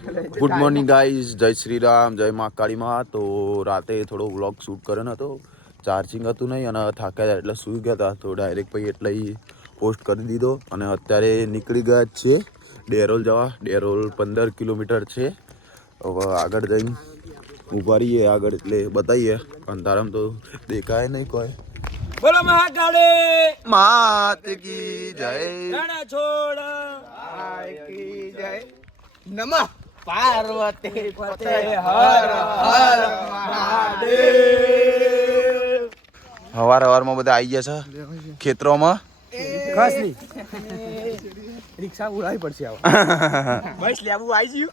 Good morning guys, જય શ્રી રામ, જય મા કાળીમાં. તો રાતે થોડો વ્લોગ શૂટ કર્યો હતો, ચાર્જિંગ હતું નહીં અને થાક્યા એટલે સૂઈ ગયા હતા. તો ડાયરેક્ટ પછી એટલે પોસ્ટ કરી દીધો અને અત્યારે નીકળી ગયા જ છે ડેરોલ જવા. ડેરોલ 15 કિલોમીટર છે. હવે આગળ જઈને ઊભા રહીએ આગળ એટલે બતાવીએ. અંધારામ તો દેખાય નહીં કોઈ. બોલો મહાકાળી માત કી જય, રાણા છોડ કી જય, નમઃ પાર્વતી પતે હર હર મહાદેવ. હવારમાં બધા આવી ગયા છે ખેતરોમાં. ખસલી રિક્ષા ઉડાવી પડશે આવો. બસ લેવું આવી ગયું.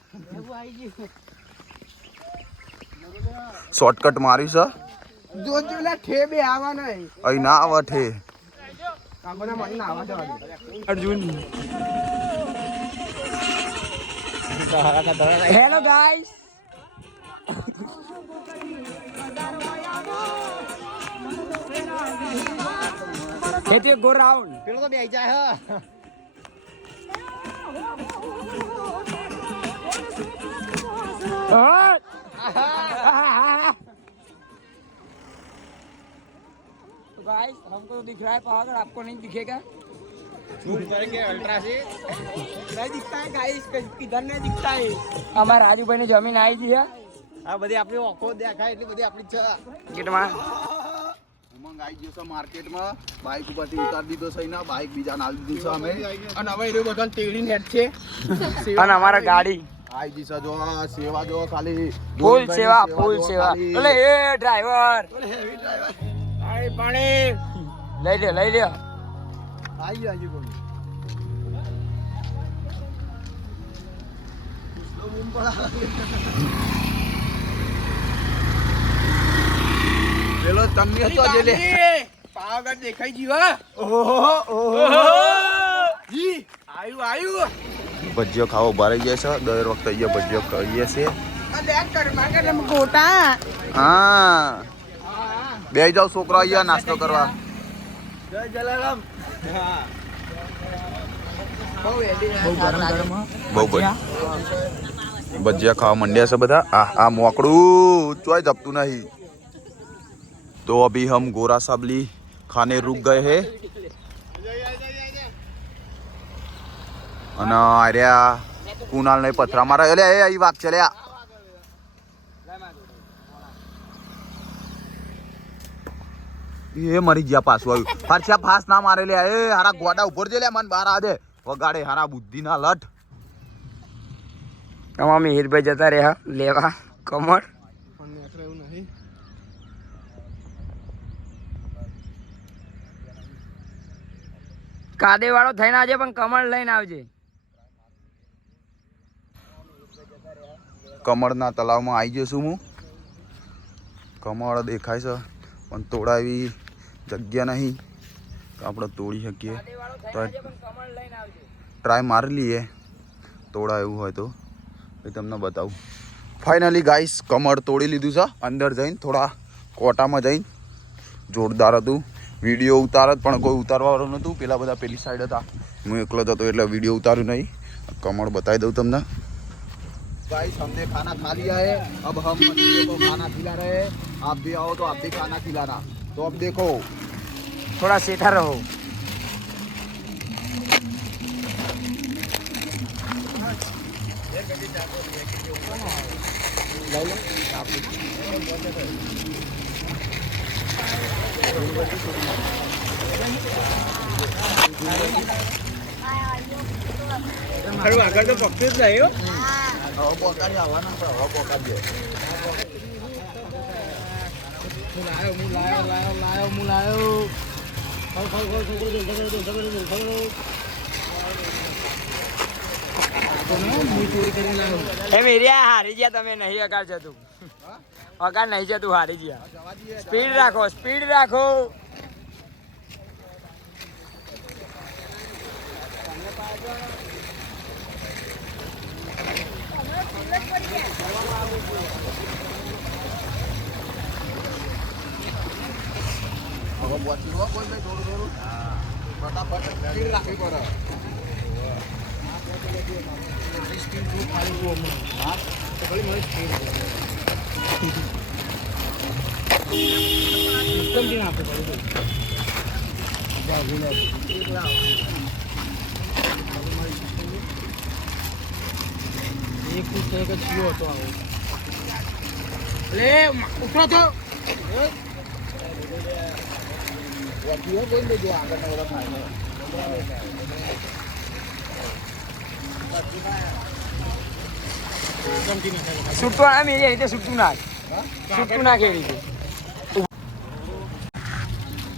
શોર્ટકટ મારી છે. જોજો લા ઠે બે આવા નહીં અહીં ના આવે ઠે. કાકોના મને ના આવા જવા અર્જુન હેલો ગાઈસ, ખેતી ગો રાઉન્ડ પેલો તો બેહી જાય હ तो गाइस हमको तो दिख रहा है पहाड़, आपको नहीं दिखेगा? झूम करेंगे अल्ट्रा से नहीं दिखता है गाइस, किधर नहीं दिखता है. हमारे राजूभाई ने जमीन आई थी આ બધી આપણી ઓખો દેખાય એટલી બધી આપણી છે કિટમાં. ઉમંગ આવી ગયો છે માર્કેટમાં. બાઇક ઉપરથી ઉતારી દીધો છે એના. બાઇક બીજાને આલી દીધું છે અમે. અને હવે એ બધા તેડીને હેડ છે અને અમારા ગાડી આવી ગઈ છે. જો આ સેવા જો ખાલી ફૂલ સેવા, જો ફૂલ સેવા. ખાલી. એટલે એ ડ્રાઈવર હેવી ડ્રાઈવર પાણી પાણી લઈ લે લઈ લે. આવી ગયો કોણ પેલો તમને હતો જે લે. પાવાગઢ દેખાઈ ગયું ઓહો ઓહો જી આયુ ભજીયો ખાવો ભરાઈ જાય છે. દર વખતે અહીંયા ભજીયો ખાઈએ છીએ. ગોટા હા, બે જાવ છોકરા અહીંયા નાસ્તો કરવા. જય જલારામ બહુ ભજીયા ખાવા માંડ્યા છે બધા. આ મોકડું ચોય જપતું નહીં. तो अभी हम गोरा साबली खाने रुक गए हैं. અને આર્યા કુનાલ ને પથરા મારા. એટલે એ અહીં વાગ ચલ્યા. એ મરી ગયા પાછું આવ્યું. પાછા ફાસ ના મારે લે. એ હારા ગોડા ઉપર જે લે મન બહાર આ દે વગાડે હારા બુદ્ધિ ના લટ. અમારા મિહિરભાઈ જતા રહ્યા લેવા કમર. એવું નહીં કાદે વાળો થઈને આવજે પણ કમળ લઈને આવજે. કમળના તલાવમાં આવી જશું હું. કમળ દેખાય છે પણ તોડાવી જગ્યા નહીં તો આપણે તોડી શકીએ. તો ટ્રાય મારી લઈએ તોડા એવું હોય તો એ તમને બતાવું. ફાઇનલી ગાઈસ કમળ તોડી લીધું છે. અંદર જઈને થોડા કોટામાં જઈને જોરદાર હતું. વિડીયો ઉતારત પણ કોઈ ઉતારવાવાળું નહોતું. પેલા બધા પેલી સાઈડ હતા. હું એકલો જ હતો એટલે વિડીયો ઉતાર્યું નહીં. કમળ બતાવી દઉં તમને. गाइस हमने खाना खा लिया है. अब हम मछलियों को खाना खिला रहे हैं. आप भी आओ तो आप भी खाना खिलाना. तो अब देखो થોડા સેઠા રહો. આગળ તો પક્ષી જ નહીં હવે પોકાડી આવવાના છે. હવે પોકાડીએ. હું લાયો એ મેરિયા હારી ગયા તમે. નહીં અગાર જતું, અગાર નહીં જતું, હારી ગયા. સ્પીડ રાખો, સ્પીડ રાખો. હવે બોચી રો કોઈ ભાઈ થોડું થોડું ફટાફટ રાખવી પડે. એક છે કે ચિયો હતો આવો લે ઉતરો તો વાકીઓ કોઈ દેજો આગળ ના બધા ખાય છૂટું આમ એ રીતે છૂટું નાખ એ રીતે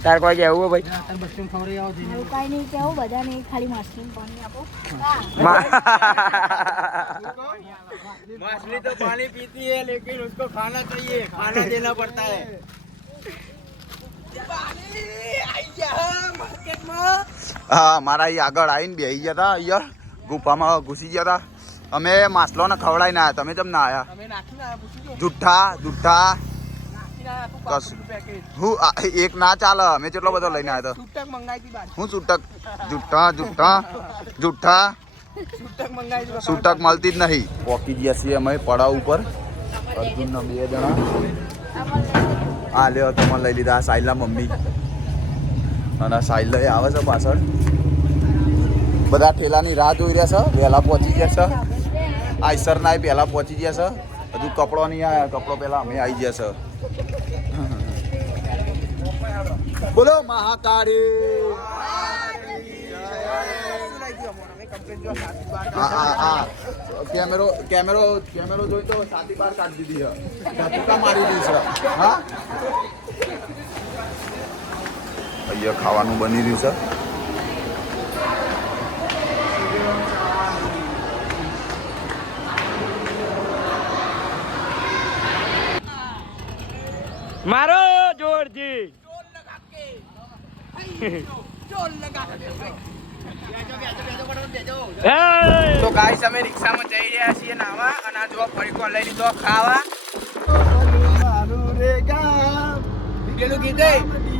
તાર કોઈ કેવું ભાઈ તાર બસ્તું ખબર આવો જઈને એવું કાંઈ નહીં કેવું બધાને ખાલી માછલીને પાણી આપો मछली तो पानी पीती है लेकिन उसको खाना चाहिए खाना देना पड़ता है હા મારા અહીં આગળ આવીને બેસી ગયા હતા યાર ગુફામાં ઘૂસી ગયા હતા અમે માછલોને ખવડાવીને આવ્યા તમે કેમ ના આવ્યા તમે નાખીને આયા પૂછી દો જુઠ્ઠા જુઠ્ઠા નાખીને આયા તું કસ પેકેજ હું એક ના ચાલે અમે કેટલો બધો લઈને આવ્યા છૂટક મંગાઈ દી બાદ હું છૂટક જુઠ્ઠા જુઠ્ઠા જુઠ્ઠા છૂટક મંગાઈ દી છૂટક મળતી જ નહીં પોકી ગયા છીએ અમે પડાવ ઉપર અર્જુનના 2 જણા આ લ્યો તમે લઈ લીધા આ સાહિલના મમ્મી અને સાહિલ આવે છે પાછળ બધા ઠેલાની રાહ જોઈ રહ્યા છે વહેલા પહોંચી ગયા છે આઈસરના પહેલા પહોંચી ગયા છે હજુ કપડો નહીં આવ્યા કપડો પહેલા અમે આવી ગયા છે બોલો મહાકાળી હા કેમેરો કેમેરો કેમેરો જોઈ તો સાથી બાર કાઢી દીધી છે ધક્કા મારી દીધી છે હા અહીંયા ખાવાનું બની રહ્યું છે મારો જોરજી તો ગાઈસ અમે રિક્ષામાં જઈ રહ્યા છીએ નાવા અને આ જો ફરીકો લઈ લીધો ખાવા પેલું ગીત ગાય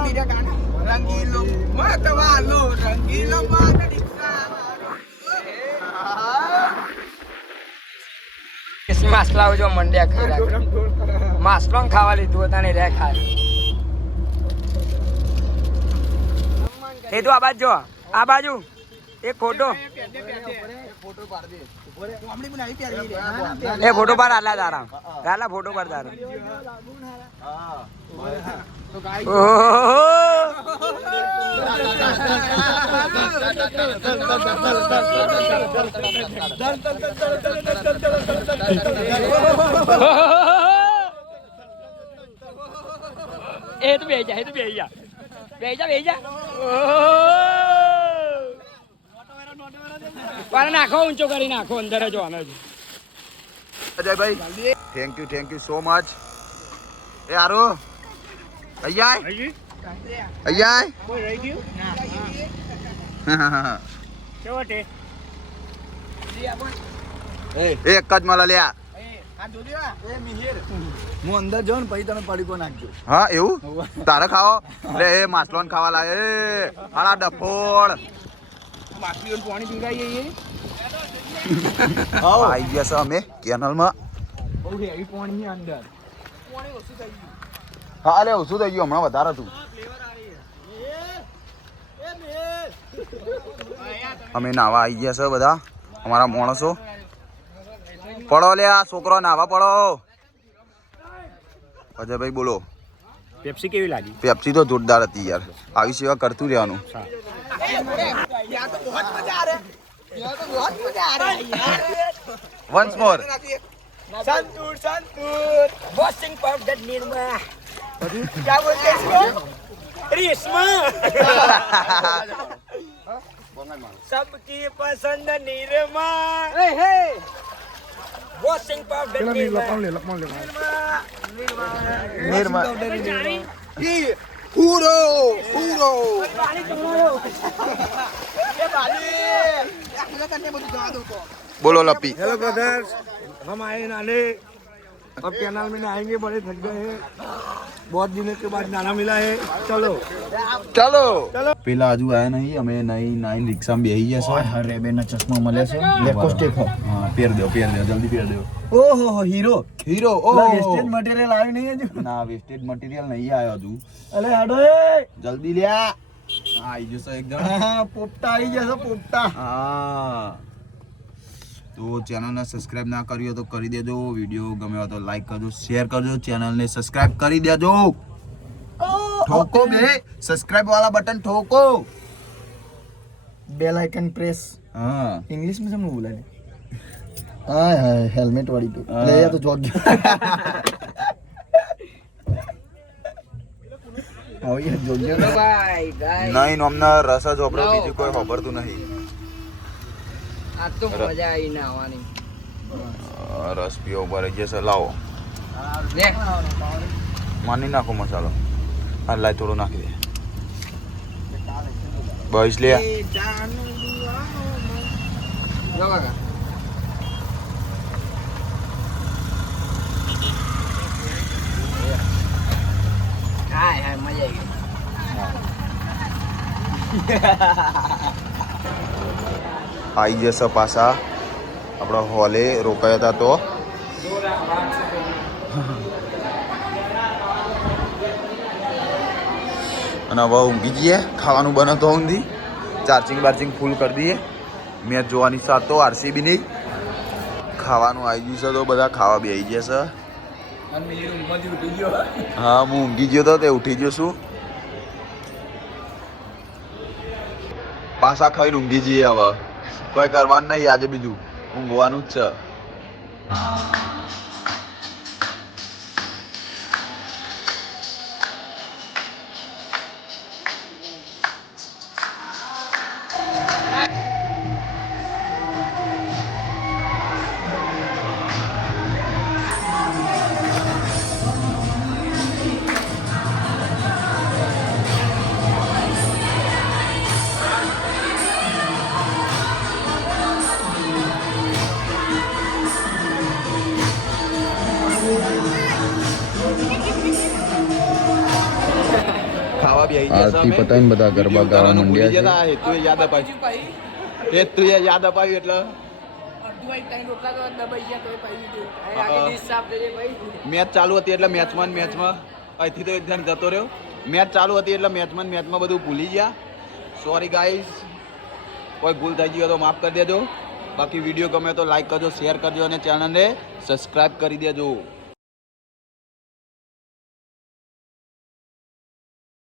બીજા ગાના રંગીલો મતવાલો રંગીલો મત માસલા જો મંડ્યા ખાઈ માસલો ખાવા લીધું હતા ને રે ખાય એ તો આ બાજુ જો આ બાજુ એક ફોટો ફોટો પાડ દે કોમડી બનાવી પ્યારી એ ફોટો પાડ આલા તારા ગાલા ફોટો પાડ તારા તો ગાઈસ એ તો બેહી જા પણ નાખો ઊંચો કરી નાખો અંદર જો અમે Ajaybhai thank you so much એ આરો અહીંયા કોઈ રહી ગયું કેવો ટે એક જ મળે લ્યા આ જોજો એ મિહિર હું અંદર જાઉં ને પછી તમે પડીકો નાખજો હા એવું તારે ખાઓ લે એ માછલોન ખાવા લાગે એ હાડા ડફોળ માછલીઓ પાણી પીવડાવીએ આવી ગયા છે અમે કેનલમાં બહુ હેવી પાણી છે અંદર પાણી ઓછું થઈ ગયું હા અરે ઓછું થઈ ગયું હમણાં વધારે હતું અમે નાવા આવી ગયા છે બધા અમારા માણસો પડો લે આ છોકરો નાવા પડો અજયભાઈ બોલો પેપ્સી કેવી લાગી પેપ્સી તો જોરદાર હતી યાર આવી સેવા કરતું રહેવાનું વન્સ મોર संतूर वॉशिंग पाउडर निर्मा क्या बोलते हैं इसको रेशमा सबकी पसंद निर्मा वॉशिंग पाउडर નિર્મા पूरो બોલો લપી हेलो ब्रदर्स हम आए नाले अब कैनाल में नहाएंगे, बड़े थक गए हैं, बहुत दिनों के बाद नाना मिला है, चलो ચાલો પેલા હજુ આયા નહીં, અમે નાઈ રિક્ષામાં બેહી ગયા છે. अरे बेना चश्मा मले से लेको स्टेको હા પહેર દો જલ્દી પહેર દો. ओहो हीरो હીરો ઓ वेस्टेज मटेरियल आयो नहीं है जो ના વેસ્ટેજ મટીરિયલ નહીં આવ્યો હજુ. अरे हटो ए જલ્દી લ્યા આવી જશે એકદમ. हाँ, पोपटा आई जैसा पोपटा હા તો ચેનલને સબસ્ક્રાઇબ ના કરી હોય તો કરી દેજો. વિડીયો ગમે હોય તો લાઈક કરજો, શેર કરજો, ચેનલને સબસ્ક્રાઇબ કરી દેજો. ठोको बे सब्सक्राइब वाला बटन ठोको. बेल आइकन प्रेस हाँ इंग्लिश में सब बोला है. हाय हाय हेलमेट वाली तो हाँ. ले या तो जॉग आओ ये जॉग ભાઈ ગાય નહીં નોમના રસ જ વાપરો, બીજું કોઈ વાપરતું નહીં. આ તો મજા આવી નાવાની રસ પીવો પડે જશે. લાવો લે માની નાખો મસાલો. હા લાય થોડો નાખી દે બસ લે. જો કાકા હાય હાય મજા આવી આવી જશે પાછા આપણા હોલે રોકાયા હતા તો. અને હવે ઊંઘી જઈએ. ખાવાનું બને તો ઊંઘી ચાર્જિંગ ફૂલ કરી દઈએ. મેચ જોવાની સાથ તો આરસીબી નહીં. ખાવાનું આવી ગયું છે તો બધા ખાવા બી આવી ગયા છે. હા હું ઊંઘી ગયો તો તે ઉઠી ગયો છું. પાછા ખાઈને ઊંઘી જઈએ. હવે કોઈ કરવાનું નહીં આજે, બીજું ઊંઘવાનું જ છે. ખાવા બી આવી ગયા. આરતી પતાઈને બધા ગરબા ગાવા માંડ્યા છે. હેતુ યાદ અપાવ્યું એટલે મેચ ચાલુ હતી એટલે મેચમાં અહીંથી તો એક જણ જતો રહ્યો. મેચ ચાલુ હતી એટલે મેચમાં બધું ભૂલી ગયા. સોરી ગાઈઝ, કોઈ ભૂલ થઈ ગઈ હોય તો માફ કરી દેજો. બાકી વિડીયો ગમે તો લાઈક કરજો, શેર કરજો અને ચેનલને સબસ્ક્રાઈબ કરી દેજો.